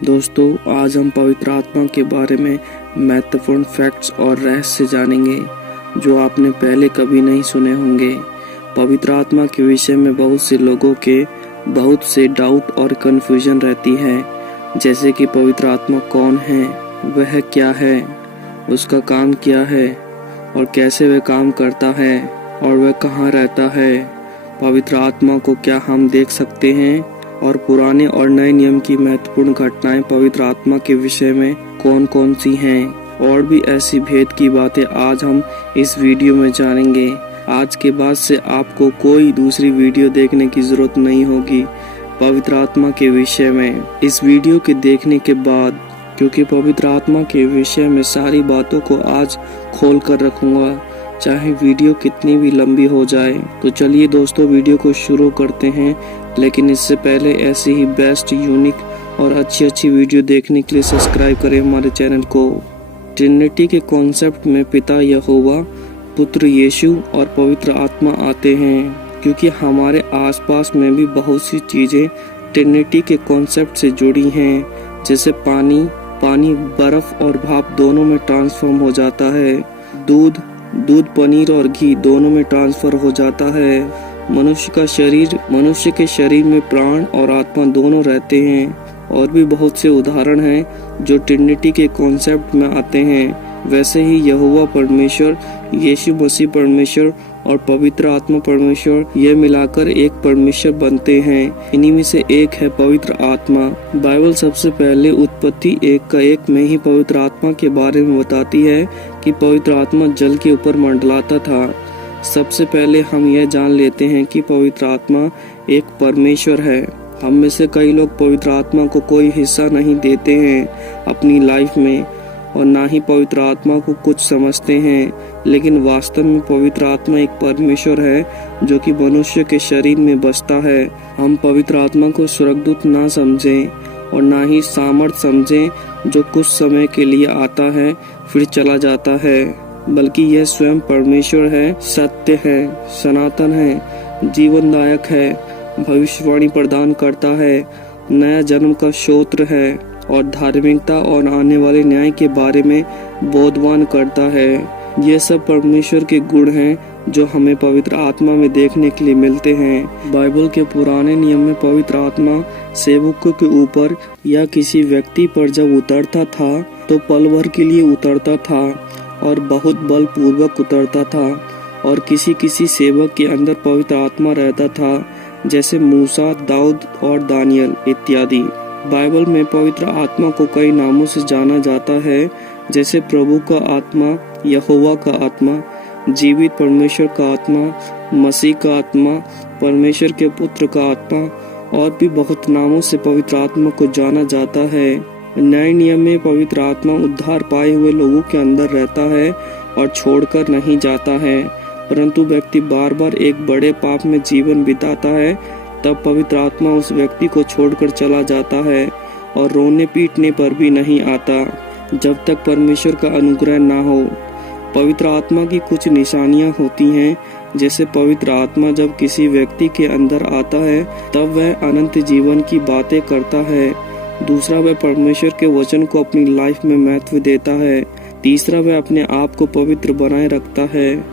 दोस्तों, आज हम पवित्र आत्मा के बारे में महत्वपूर्ण फैक्ट्स और रहस्य जानेंगे जो आपने पहले कभी नहीं सुने होंगे। पवित्र आत्मा के विषय में बहुत से लोगों के बहुत से डाउट और कन्फ्यूजन रहती है, जैसे कि पवित्र आत्मा कौन है, वह क्या है, उसका काम क्या है और कैसे वह काम करता है और वह कहाँ रहता है। पवित्र आत्मा को क्या हम देख सकते हैं और पुराने और नए नियम की महत्वपूर्ण घटनाएं पवित्र आत्मा के विषय में कौन कौन सी हैं और भी ऐसी भेद की बातें आज हम इस वीडियो में जानेंगे। आज के बाद से आपको कोई दूसरी वीडियो देखने की जरूरत नहीं होगी पवित्र आत्मा के विषय में इस वीडियो के देखने के बाद, क्योंकि पवित्र आत्मा के विषय में सारी बातों को आज खोल कर रखूंगा, चाहे वीडियो कितनी भी लंबी हो जाए। तो चलिए दोस्तों, वीडियो को शुरू करते हैं, लेकिन इससे पहले ऐसी ही बेस्ट, यूनिक और अच्छी वीडियो देखने के लिए सब्सक्राइब करें हमारे चैनल को। ट्रिनिटी के कॉन्सेप्ट में पिता यहोवा, पुत्र यीशु और पवित्र आत्मा आते हैं, क्योंकि हमारे आसपास में भी बहुत सी चीजें ट्रिनिटी के कॉन्सेप्ट से जुड़ी हैं, जैसे पानी बर्फ और भाप दोनों में ट्रांसफॉर्म हो जाता है, दूध पनीर और घी दोनों में ट्रांसफर हो जाता है, मनुष्य के शरीर में प्राण और आत्मा दोनों रहते हैं, और भी बहुत से उदाहरण हैं जो ट्रिनिटी के कॉन्सेप्ट में आते हैं। वैसे ही यहोवा परमेश्वर, यीशु मसीह परमेश्वर और पवित्र आत्मा परमेश्वर, ये मिलाकर एक परमेश्वर बनते हैं। इन्हीं में से एक है पवित्र आत्मा। बाइबल सबसे पहले उत्पत्ति 1:1 में ही पवित्र आत्मा के बारे में बताती है कि पवित्र आत्मा जल के ऊपर मंडलाता था। सबसे पहले हम यह जान लेते हैं कि पवित्र आत्मा एक परमेश्वर है। हम में से कई लोग पवित्र आत्मा को कोई हिस्सा नहीं देते हैं अपनी लाइफ में, और ना ही पवित्र आत्मा को कुछ समझते हैं, लेकिन वास्तव में पवित्र आत्मा एक परमेश्वर है जो कि मनुष्य के शरीर में बसता है। हम पवित्र आत्मा को स्वर्गदूत ना समझें और ना ही सामर्थ समझें जो कुछ समय के लिए आता है फिर चला जाता है, बल्कि यह स्वयं परमेश्वर है, सत्य है, सनातन है, जीवनदायक है, भविष्यवाणी प्रदान करता है, नया जन्म का स्रोत है और धार्मिकता और आने वाले न्याय के बारे में बोधवान करता है। ये सब परमेश्वर के गुण हैं जो हमें पवित्र आत्मा में देखने के लिए मिलते हैं। बाइबल के पुराने नियम में पवित्र आत्मा सेवकों के ऊपर या किसी व्यक्ति पर जब उतरता था तो पल भर के लिए उतरता था और बहुत बलपूर्वक उतरता था, और किसी सेवक के अंदर पवित्र आत्मा रहता था, जैसे मूसा, दाऊद और दानियल इत्यादि। बाइबल में पवित्र आत्मा को कई नामों से जाना जाता है, जैसे प्रभु का आत्मा, यहोवा का आत्मा, जीवित परमेश्वर का आत्मा, मसीह का आत्मा, परमेश्वर के पुत्र का आत्मा, और भी बहुत नामों से पवित्र आत्मा को जाना जाता है। नए नियम में पवित्र आत्मा उद्धार पाए हुए लोगों के अंदर रहता है और छोड़कर नहीं जाता है, परंतु व्यक्ति बार बार एक बड़े पाप में जीवन बिताता है, तब पवित्र आत्मा उस व्यक्ति को छोड़कर चला जाता है और रोने पीटने पर भी नहीं आता जब तक परमेश्वर का अनुग्रह ना हो। पवित्र आत्मा की कुछ निशानियां होती हैं, जैसे पवित्र आत्मा जब किसी व्यक्ति के अंदर आता है तब वह अनंत जीवन की बातें करता है। दूसरा, वह परमेश्वर के वचन को अपनी लाइफ में महत्व देता है। तीसरा, वह अपने आप को पवित्र बनाए रखता है।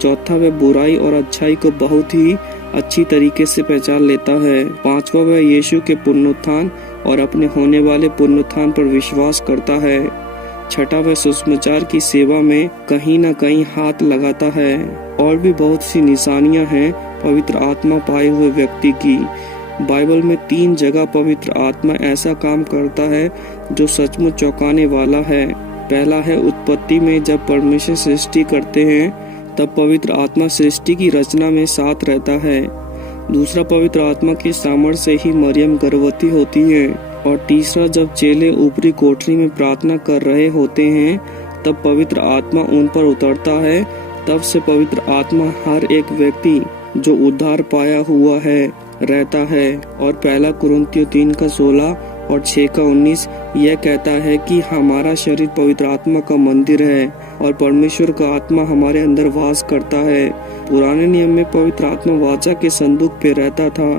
चौथा, वह बुराई और अच्छाई को बहुत ही अच्छी तरीके से पहचान लेता है। पांचवा, वह यीशु के पुनरुत्थान और अपने होने वाले पुनरुत्थान पर विश्वास करता है। छठा, वह सुसमाचार की सेवा में कहीं न कहीं हाथ लगाता है। और भी बहुत सी निशानियां हैं पवित्र आत्मा पाए हुए व्यक्ति की। बाइबल में 3 जगह पवित्र आत्मा ऐसा काम करता है जो सचमुच चौंकाने वाला है। पहला है उत्पत्ति में, जब परमेश्वर सृष्टि करते हैं तब पवित्र आत्मा सृष्टि की रचना में साथ रहता है। दूसरा, पवित्र आत्मा की सामर्थ्य से ही मरियम गर्भवती होती है। और तीसरा, जब चेले ऊपरी कोठरी में प्रार्थना कर रहे होते हैं तब पवित्र आत्मा उन पर उतरता है। तब से पवित्र आत्मा हर एक व्यक्ति जो उद्धार पाया हुआ है रहता है। और पहला कुरिन्थियों 3:16 और 6:19 यह कहता है कि हमारा शरीर पवित्र आत्मा का मंदिर है और परमेश्वर का आत्मा हमारे अंदर वास करता है। पुराने नियम में पवित्र आत्मा वाचा के संदूक पे रहता था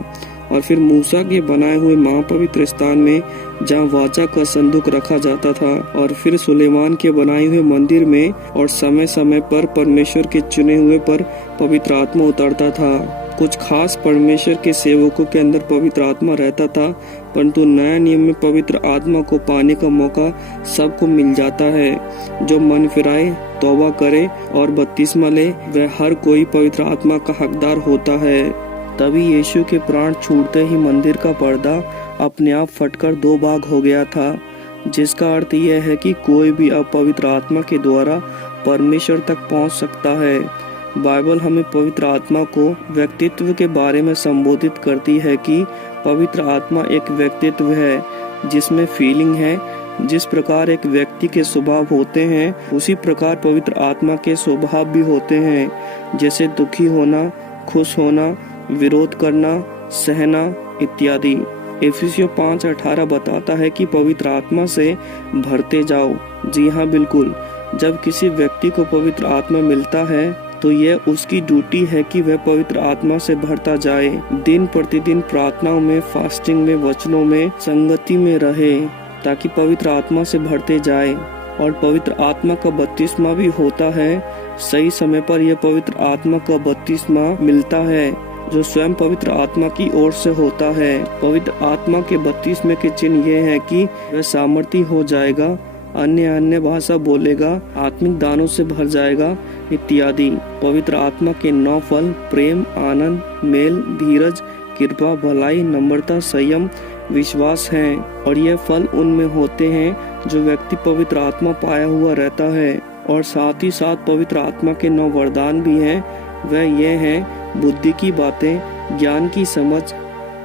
और फिर मूसा के बनाए हुए महापवित्र स्थान में जहाँ वाचा का संदूक रखा जाता था, और फिर सुलेमान के बनाए हुए मंदिर में और समय समय पर परमेश्वर के चुने हुए पर पवित्र आत्मा उतरता था। कुछ खास परमेश्वर के सेवकों के अंदर पवित्र आत्मा रहता था, परंतु नया नियम में पवित्र आत्मा को पाने का मौका सबको मिल जाता है। जो मन फिराए, तौबा करे और बपतिस्मा ले, वह हर कोई पवित्र आत्मा का हकदार होता है। तभी यीशु के प्राण छूटते ही मंदिर का पर्दा अपने आप फटकर 2 भाग हो गया था, जिसका अर्थ यह है कि कोई भी अब पवित्र आत्मा के द्वारा परमेश्वर तक पहुंच सकता है। बाइबल हमें पवित्र आत्मा को व्यक्तित्व के बारे में संबोधित करती है कि पवित्र आत्मा एक व्यक्तित्व है जिसमें फीलिंग है। जिस प्रकार एक व्यक्ति के स्वभाव होते हैं, उसी प्रकार पवित्र आत्मा के स्वभाव भी होते हैं, जैसे दुखी होना, खुश होना, विरोध करना, सहना इत्यादि। इफिसियों 5:18 बताता है कि पवित्र आत्मा से भरते जाओ। जी हाँ, बिल्कुल। जब किसी व्यक्ति को पवित्र आत्मा मिलता है तो यह उसकी ड्यूटी है कि वह पवित्र आत्मा से भरता जाए। दिन प्रतिदिन प्रार्थनाओं में, फास्टिंग में, वचनों में, संगति में रहे, ताकि पवित्र आत्मा से भरते जाए। और पवित्र आत्मा का बपतिस्मा भी होता है। सही समय पर यह पवित्र आत्मा का बपतिस्मा मिलता है, जो स्वयं पवित्र आत्मा की ओर से होता है। पवित्र आत्मा के बपतिस्मे के चिन्ह ये है कि वह सामर्थी हो जाएगा, अन्य भाषा बोलेगा, आत्मिक दानों से भर जाएगा इत्यादि। पवित्र आत्मा के 9 फल प्रेम, आनंद, मेल, धीरज, कृपा, भलाई, नम्रता, संयम, विश्वास हैं। और यह फल उनमें होते हैं जो व्यक्ति पवित्र आत्मा पाया हुआ रहता है। और साथ ही साथ पवित्र आत्मा के 9 वरदान भी हैं। वह ये हैं: बुद्धि की बातें, ज्ञान की समझ,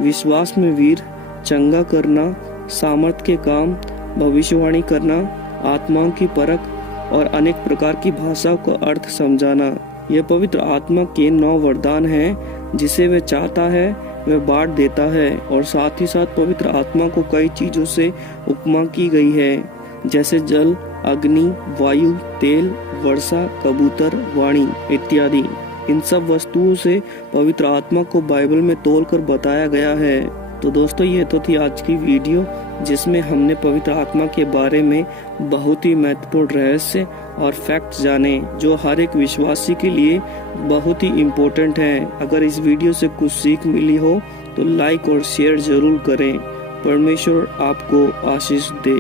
विश्वास में वीर, चंगा करना, सामर्थ के काम, भविष्यवाणी करना, आत्माओं की परख और अनेक प्रकार की भाषाओं का अर्थ समझाना। यह पवित्र आत्मा के 9 वरदान हैं, जिसे वह चाहता है वह बांट देता है। और साथ ही साथ पवित्र आत्मा को कई चीजों से उपमा की गई है, जैसे जल, अग्नि, वायु, तेल, वर्षा, कबूतर, वाणी इत्यादि। इन सब वस्तुओं से पवित्र आत्मा को बाइबल में तोलकर बताया गया है। तो दोस्तों, ये तो थी आज की वीडियो, जिसमें हमने पवित्र आत्मा के बारे में बहुत ही महत्वपूर्ण रहस्य और फैक्ट्स जाने, जो हर एक विश्वासी के लिए बहुत ही इम्पोर्टेंट हैं। अगर इस वीडियो से कुछ सीख मिली हो तो लाइक और शेयर जरूर करें। परमेश्वर आपको आशीष दे।